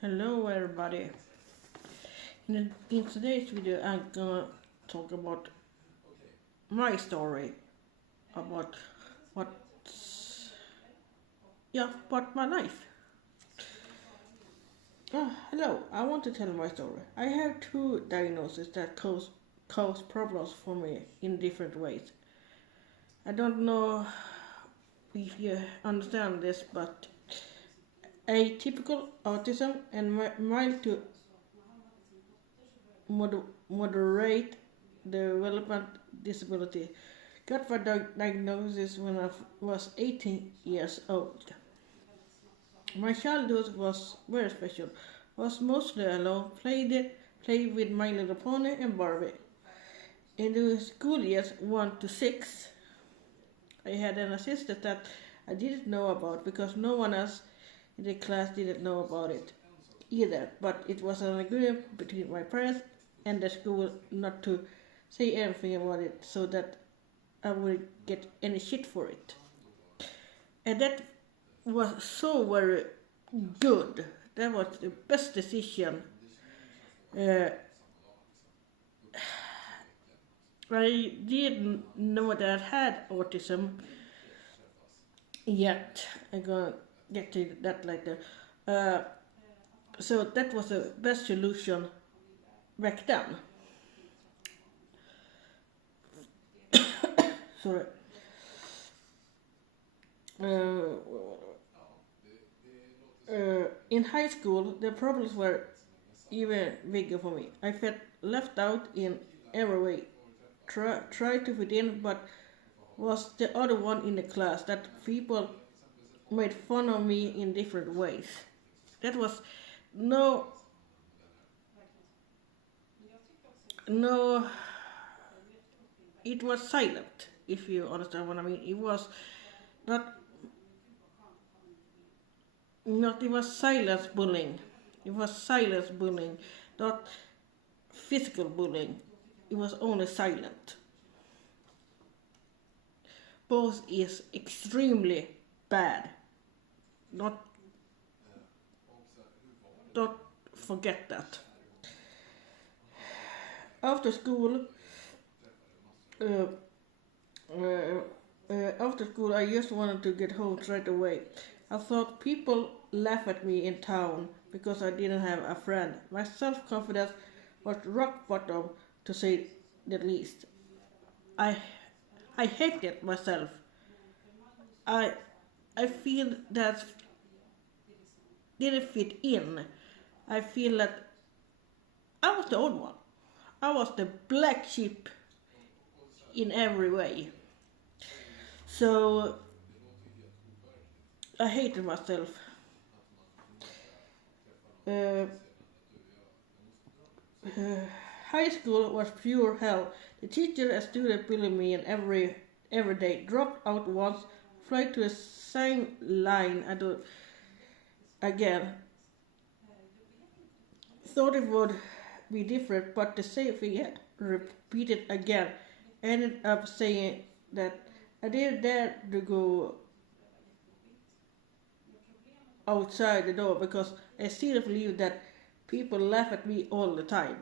Hello everybody. In today's video I'm gonna talk about my story about what about my life. Hello, I want to tell my story. I have two diagnoses that cause problems for me in different ways. I don't know if you understand this, but atypical autism and mild to moderate development disability. Got my diagnosis when I was 18 years old. My childhood was very special. Was mostly alone, played with My Little Pony and Barbie. In the school years 1 to 6, I had an assistant that I didn't know about because no one else in the class didn't know about it either. But it was an agreement between my parents and the school not to say anything about it so that I would get any shit for it. And that was so very good. That was the best decision. I didn't know that I had autism yet. I'm gonna get to that later. So that was the best solution back then. Sorry. In high school, the problems were even bigger for me. I felt left out in every way. Tried to fit in, but was the other one in the class that people made fun of me in different ways. That was no, no, it was silent, if you understand what I mean. It was not, it was silence bullying. It was silence bullying, not physical bullying. It was only silent. Both is extremely bad. Not, don't forget that. After school, uh, after school, I just wanted to get home straight away. I thought people laugh at me in town because I didn't have a friend. My self-confidence was rock bottom, to say the least. I, I hated myself. I, I feel that didn't fit in. I feel that I was the old one. I was the black sheep in every way. So I hated myself. Uh, High school was pure hell. The teacher and student bullied me and every day. Dropped out once, fly to the same line again. Thought it would be different, but the same thing repeated again. Ended up saying that I didn't dare to go outside the door because I still believe that people laugh at me all the time.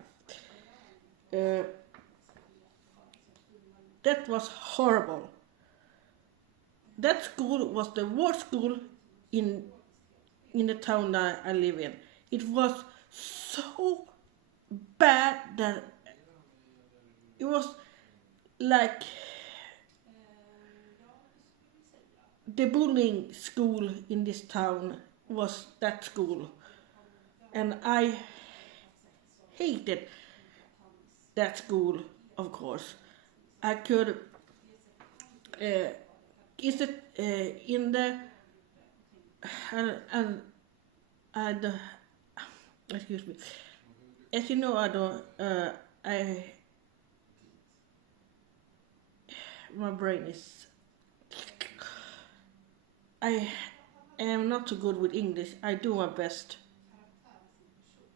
Uh, that was horrible. That school was the worst school in in the town that I live in. It was so bad that it was like the bullying school in this town was that school, and I hated that school. Of course, I could. Uh, is it in the and and excuse me. As you know, I don't. I my brain is. I am not so good with English. I do my best.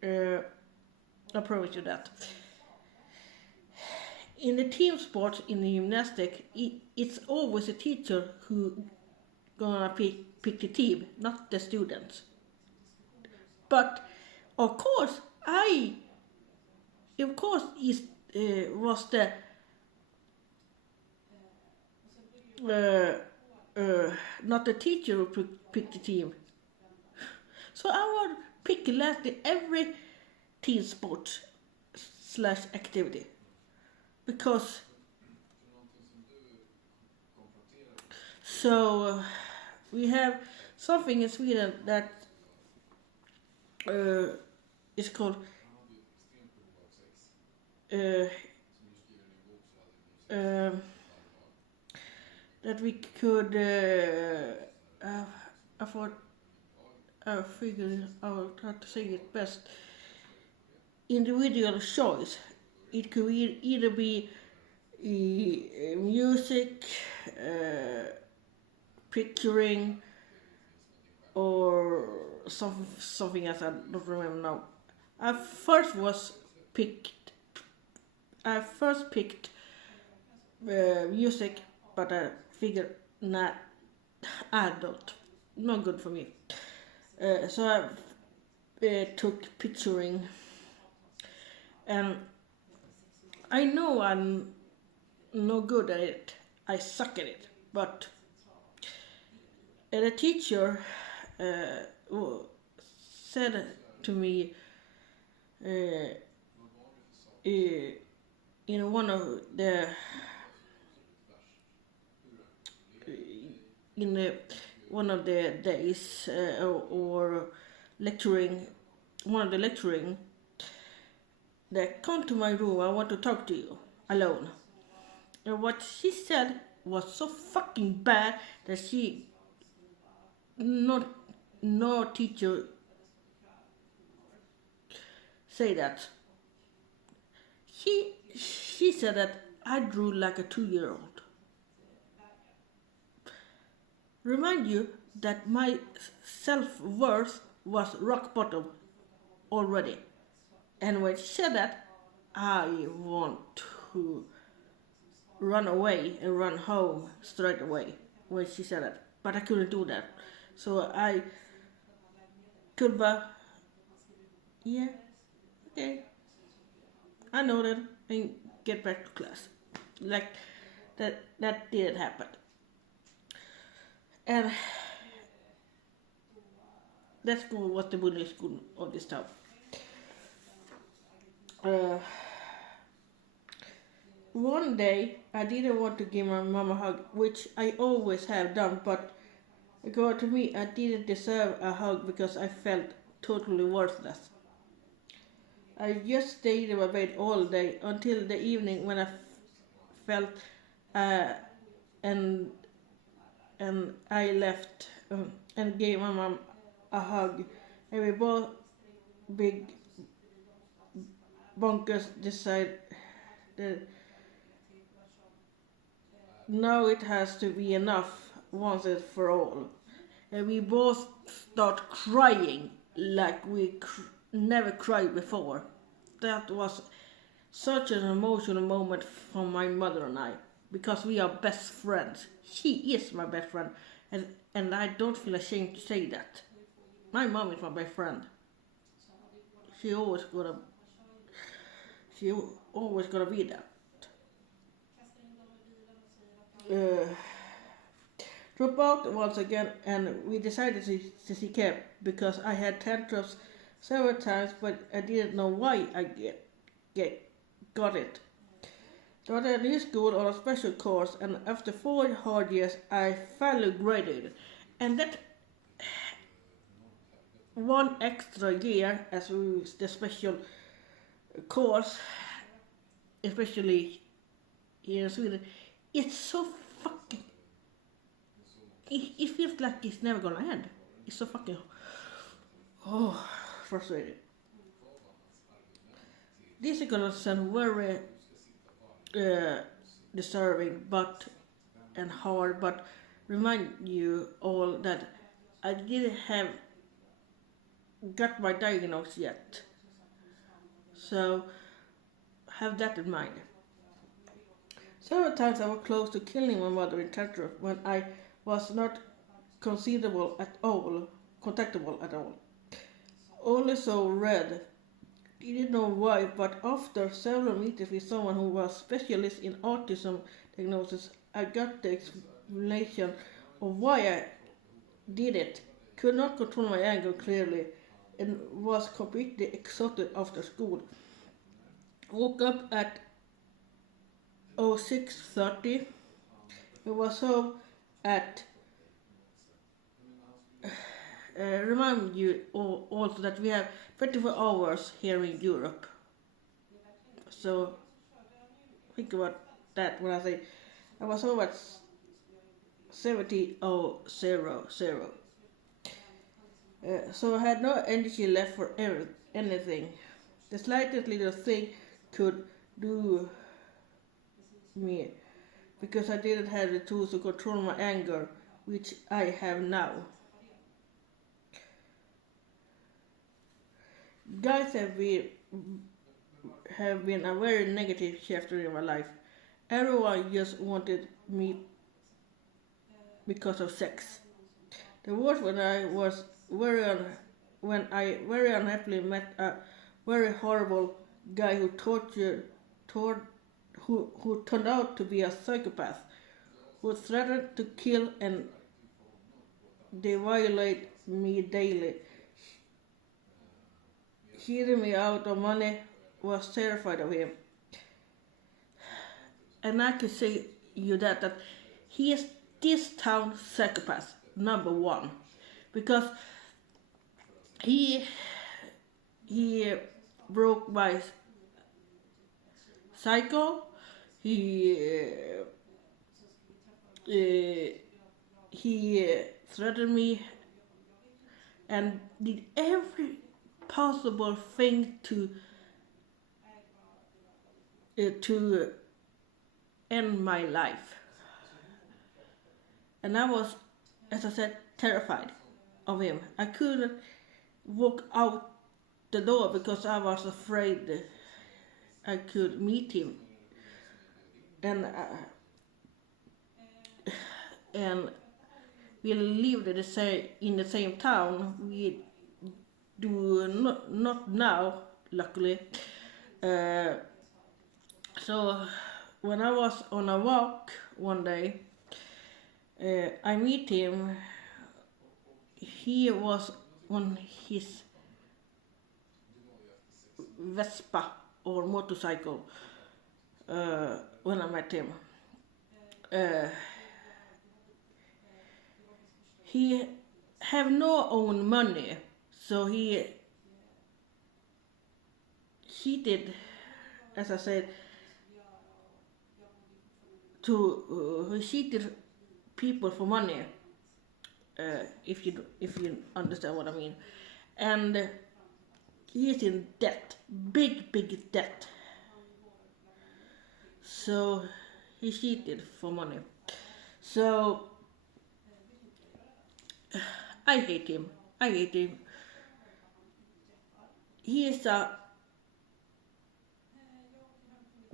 Uh, I promise you that. In the team sports, in the gymnastic, it's always a teacher who gonna pick the team, not the students. But Of course, of course, is was the uh, uh, not the teacher who picked the team. So I would pick last in every team sport slash activity because so we have something in Sweden that uh, is called uh, um that we could I thought I figured out how to say it best. Individual choice. It could either be music, picturing, or something else. I don't remember now. I first was picked. I first picked music, but I figured not adult, not good for me. So I took picturing, and I know I'm no good at it. I suck at it, but the teacher said to me uh, in one of the in the, one of the days or lecturing, one of the lecturing, that come to my room. I want to talk to you alone. And what she said was so fucking bad that she not no teacher say that. She said that I drew like a 2-year-old. Remind you that my self-worth was rock bottom already. And when she said that, I want to run away and run home straight away when she said that. But I couldn't do that. So I could yeah, okay, I know that, and get back to class. Like that didn't happen. And that school was the bully school of this town. Uh, One day I didn't want to give my mom a hug, which I always have done, but according to me, I didn't deserve a hug because I felt totally worthless. I just stayed in my bed all day until the evening when I felt uh, and I left and gave my mom a hug, and we both big bonkers decided that now it has to be enough once and for all. And we both start crying like we never cried before. That was such an emotional moment for my mother and I, because we are best friends. She is my best friend, and I don't feel ashamed to say that. My mom is my best friend. She always gonna, she always gonna be there. Uh, Drop out once again, and we decided to seek help because I had tantrums several times, but I didn't know why I got it. Started a new school on a special course, and after 4 hard years, I finally graduated. And that one extra year as the special course, especially here in Sweden, it's so fucking. It feels like it's never gonna end. It's so fucking frustrating. This is gonna sound very uh, disturbing, but and hard, but remind you all that I didn't have got my diagnosis yet. So have that in mind. Several times I was close to killing my mother in Tetra when I was not conceivable at all, contactable at all. only saw red. Didn't know why, but after several meetings with someone who was specialist in autism diagnosis, I got the explanation of why I did it. Could not control my anger clearly and was completely exhausted after school. Woke up at 06:30 and was home at remind you also that we have 24 hours here in Europe. So think about that when I say I was home at 70:00. So I had no energy left for anything. The slightest little thing could do me because I didn't have the tools to control my anger, which I have now. Guys have been a very negative chapter in my life. Everyone just wanted me because of sex. The worst when I very unhappily met a very horrible guy who turned out to be a psychopath, who threatened to kill and they violate me daily. Cheating me out of money, was terrified of him. And I can say you that he is this town psychopath number one. Because he broke my cycle, he threatened me and did every possible thing to end my life. And I was, as I said, terrified of him. I couldn't walk out the door because I was afraid I could meet him. And we lived in the same town. We do not now, luckily. So when I was on a walk one day, I meet him. He was on his Vespa or motorcycle when I met him. He have no own money, so he cheated, as I said, he cheated people for money. If you understand what I mean, and he is in debt, big debt. So he cheated for money. So I hate him. He is a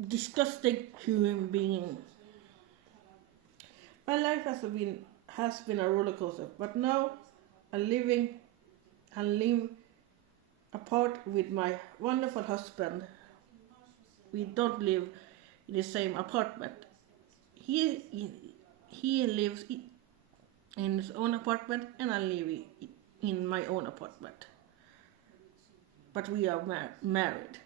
disgusting human being. My life has been a roller coaster, but now I live apart with my wonderful husband. We don't live in the same apartment. He lives in his own apartment, and I live in my own apartment. But we are married.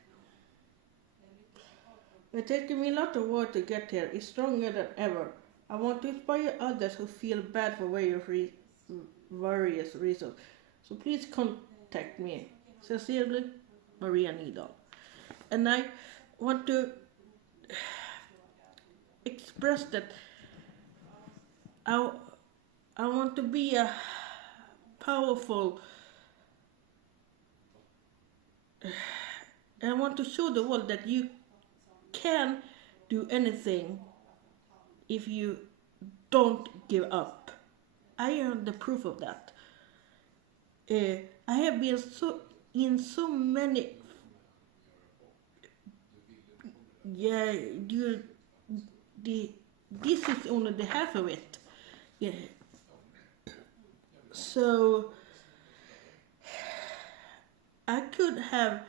It's taken me a lot of work to get here. It's stronger than ever. I want to inspire others who feel bad for various reasons. So please contact me. Sincerely, Maria Nidal. And I want to express that I want to be a powerful. I want to show the world that you can do anything if you don't give up. I am the proof of that. I have been in so many. Yeah, this is only the half of it. Yeah. So I could have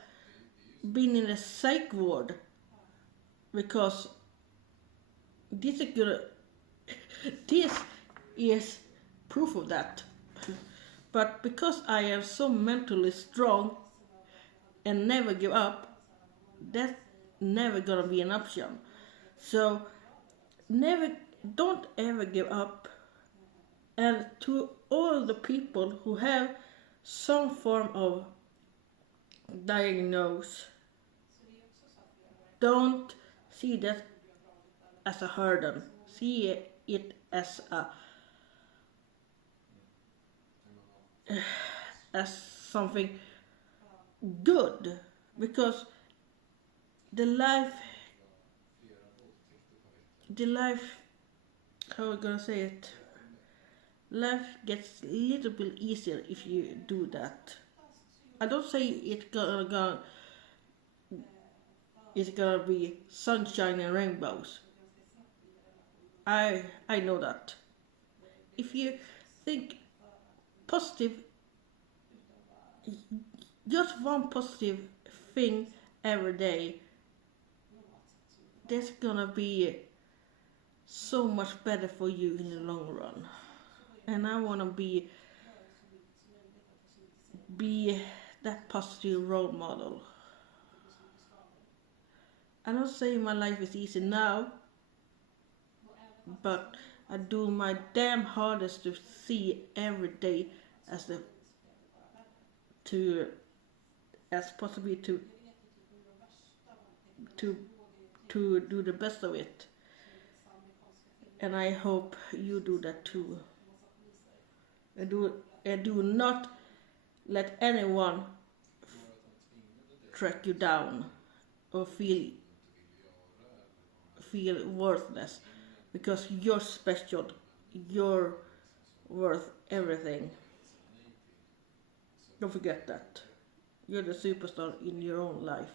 been in a psych ward because this is gonna, this is proof of that. But because I am so mentally strong and never give up, that's never gonna be an option. So never, don't ever give up. And to all the people who have some form of diagnosis, don't see that as a burden. See it as something good, because the life, how am I gonna say it? Life gets a little bit easier if you do that. I don't say it's gonna be sunshine and rainbows. I know that. If you think positive, just one positive thing every day, that's gonna be so much better for you in the long run. And I wanna be that positive role model. I don't say my life is easy now, but I do my damn hardest to see every day as the to as possibly to to do the best of it. And I hope you do that too. And do not let anyone track you down or feel worthless, because you're special. You're worth everything. Don't forget that. You're the superstar in your own life.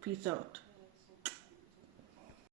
Peace out.